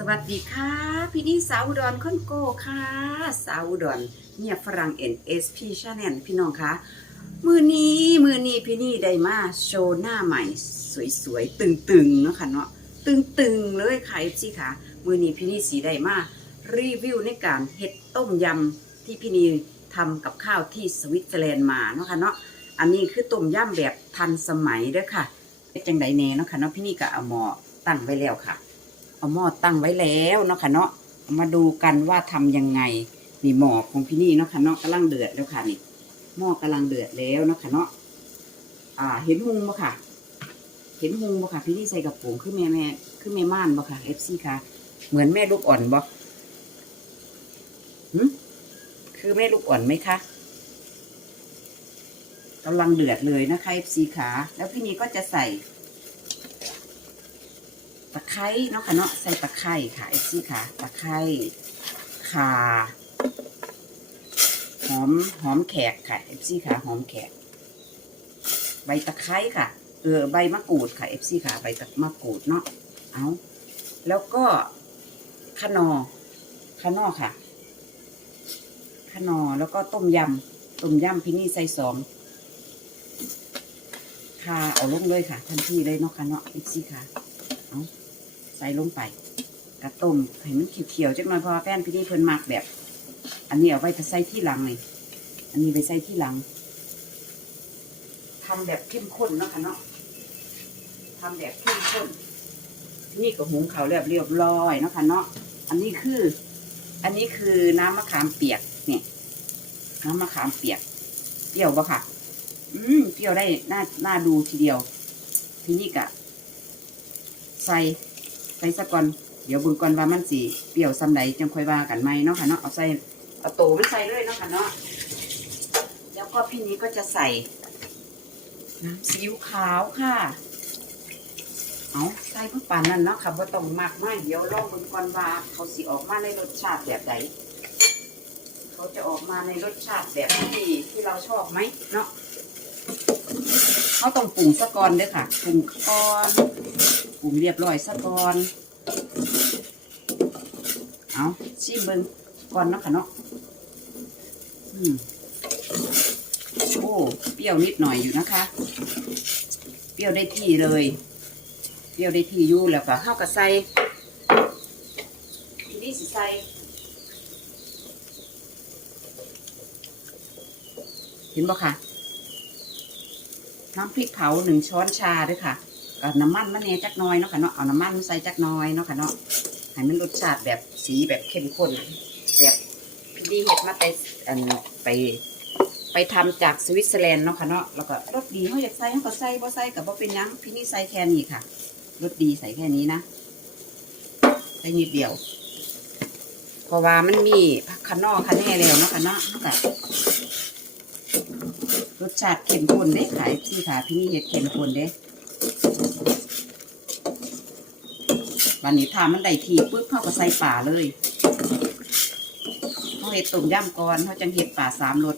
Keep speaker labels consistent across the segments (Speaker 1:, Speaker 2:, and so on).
Speaker 1: สวัสดีค่ะพี่นี่สาวดอนคอนโกค่ะ สาวดอนเนี่ยฝรั่ง NSP Channel พี่น้องคะมือนี้มือนี้พี่นี่ได้มาโชว์หน้าใหม่ สวยๆตึงๆเนาะค่ะเนาะตึงๆเลยค่ะสิค่ะ มือนี้พี่นี่สีได้มารีวิวในการเฮ็ดต้มยำที่พี่นี่ทำกับข้าวที่สวิตเซอร์แลนด์มาเนาะค่ะเนาะอันนี้คือต้มยำแบบทันสมัยเด้อค่ะเป็นจังไดแน่เนาะค่ะเนาะพี่นี่ก็เอาหม้อตั้งไว้แล้วค่ะ เอาหม้อตั้งไว้แล้วเนาะค่ะเนาะมาดูกันว่าทำยังไงนี่หม้อของพี่นี่เนาะค่ะเนาะกำลังเดือดแล้วค่ะนี่หม้อกำลังเดือดแล้วเนาะค่ะเนาะอ่า เห็นหุงบ่ค่ะ เห็นหุงบ่ค่ะ พี่นี่ใส่กระปุกขึ้นแม่แม่ขึ้นแม่ม่านบ่ค่ะเอฟซีค่ะ เหมือนแม่ลูกอ่อนบ่หึคือแม่ลูกอ่อนไหมคะกำลังเดือดเลยนะคะเอฟซีขาแล้วพี่นี่ก็จะใส่ ตะไคร้เนาะค่ะเนาะใส่ตะไคร้ค่ะไอซี่ค่ะ ตะไคร้ข่าหอมหอมแขกค่ะเอฟซีค่ะหอมแขก ใบตะไคร้ค่ะ เออใบมะกรูดค่ะเอฟซีค่ะ ใบตะมะกรูดเนาะเอาแล้วก็ขนอขนอค่ะขนอแล้วก็ต้มยำต้มยำพี่นี่ใส่สองค่ะเอาลงเลยค่ะ ทันทีเลยเนาะค่ะเนาะเอฟซีค่ะเอา ใส่ลงไปกระต้มให้มันเขียวๆจักหน่อยเพราะว่าแป้นพี่นี่เพิ่นมักแบบ อันนี้เอาไว้ใส่ที่หลังเลยอันนี้ไปใส่ที่หลังทำแบบเข้มข้นเนาะค่ะเนาะทำแบบเข้มข้น นี่ก็หุงเขาวเรียบเรียบร้อยเนาะค่ะเนาะอันนี้คือ อันนี้คือน้ำมะขามเปียกเนี่ยน้ำมะขามเปียกเปรี้ยวปะค่ะ อืมเปรี้ยวได้น่าน่าดูทีเดียว ทีนี้กะใส่ ใส่สะก่อนเดี๋ยวเบุญก่อนว่ามันสีเปรี้ยวซ้ำใดจังค่อยว่ากันไหมเนาะค่ะเนาะเอาใส่เอาโตมันใส่เลยเนาะค่ะเนาะแล้วก็พี่นี้ก็จะใส่น้ำซีอิ๊วขาวค่ะเอาใส่เพื่อปานนั่นเนาะค่ะว่าต้องมากมากเดี๋ยวลองเบุญก่อนว่าเขาสีออกมาในรสชาติแบบไหนเขาจะออกมาในรสชาติแบบที่ที่เราชอบไหมเนาะเขาต้องปรุงซะก่อนด้อค่ะปรุงก่อน รุงเรียบร้อยซะก่อน เอาชิมเบิ้งก่อนเนาะค่ะเนาะโอ้เปรี้ยวนิดหน่อยอยู่นะคะ เปรี้ยวได้ที่เลย เปรี้ยวได้ที่อยู่แล้วก็ข้าวกับใส่ทีนี้สิใส่เห็นบ่ค่ะ น้ำพริกเผาหนึ่งช้อนชาด้วยค่ะ กับน้ำมันมะเนยจักน้อยเนาะค่ะเนาะเอาน้ำมันใส่จักน้อยเนาะค่ะเนาะให้มันรสชาติแบบสีแบบเข้มข้นแบบพี่ดีเห็ดมาไปอันไป ไปทำจากสวิตเซอร์แลนด์เนาะค่ะเนาะแล้วก็รสดีเขาอยากใส่เขาก็ใส่บ่ใส่กับบ่เป็นยังพี่นี่ใส่แค่นี้ค่ะรสดีใส่แค่นี้นะใส่นิดเดียวเพราะว่ามันมีผักคะนอคะแน่แล้วเนาะค่ะเนาะเขาก็รสชาติเข้มข้นเด้ขายที่ค่ะพี่นี่เห็ดเข้มข้นเด้ วันนี้ถ้ามันได้ทีปุ๊บเขาก็ใส่ป่าเลยเขาเห็ดต้มย่ำก่อนเขาจังเห็ดป่าสามรส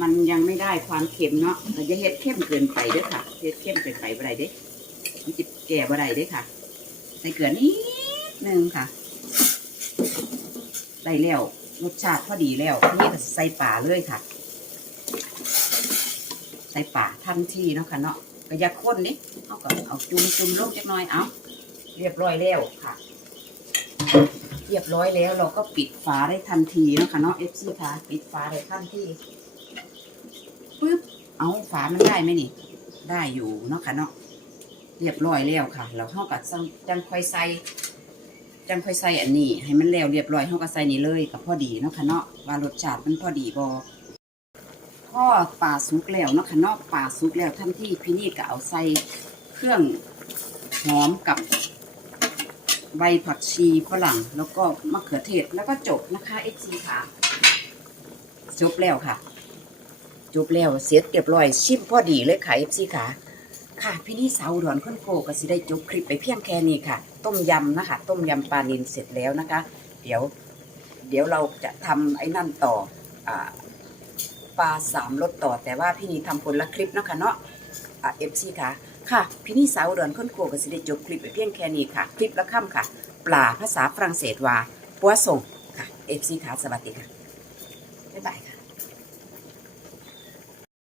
Speaker 1: มันยังไม่ได้ความเค็มเนาะแต่จะเห็ดเข้มเกินไปด้วยค่ะ เห็ดเข้มเกินไปบ่ได้เด้มันจะแก่บ่ได้เด้ค่ะ ใส่เกลือนิดนึงค่ะ ได้แล้ว รสชาติพอดีแล้วนี่ก็ใส่ป่าเลยค่ะ ใส่ป่าทันทีเนาะค่ะเนาะก็อย่าข้นนี่เอาก็เอาจุ่มจุ่มลงจักหน่อยเอาเรียบร้อยแล้วค่ะ เรียบร้อยแล้วเราก็ปิดฝาได้ทันทีเนาะค่ะเนาะเอฟซีค่ะปิดฝาได้ทันทีปึ๊บเอาฝามันได้ไหมนี่ ได้อยู่เนาะค่ะเนาะเรียบร้อยแล้วค่ะ เราเข้ากับจังค่อยใส่ จังค่อยใส่อันนี้ ให้มันแล้วเรียบร้อยเขาก็ใส่นี่เลยกับพอดีเนาะค่ะเนาะว่ารสชาติมันพอดีบอพ่อป่าสุกแล้วเนาะค่ะเนาะป่าสุกแล้วทันทีพี่นี่ก็เอาใส่เครื่องหอมกับใบผักชีฝรั่งแล้วก็มะเขือเทศแล้วก็จบนะคะเอซีค่ะ จบแล้วค่ะ จบแล้วเสร็จเรียบร้อย ชิมพอดีเลยค่ะเอซีค่ะ ค่ะ พี่นี่สาวดอนค้นโกก็สิได้จบคลิปไปเพียงแค่นี้ค่ะ ต้มยำนะคะ ต้มยำปลานินเสร็จแล้วนะคะ เดี๋ยวเดี๋ยวเราจะทำไอ้นั่นต่ออาปลาสามรสต่อแต่ว่าพี่นีทำคนละคลิปนะคะเนาะเอฟซีค่ะค่ะพี่นี่สาวอุดอนค้นโคก็สิได้จบคลิปไปเพียงแค่นี้ค่ะ คลิปละค่ำค่ะ ปลาภาษาฝรั่งเศสว่าปัวส่งค่ะเอฟซีค่ะสวัสดีค่ะบ๊ายบายค่ะ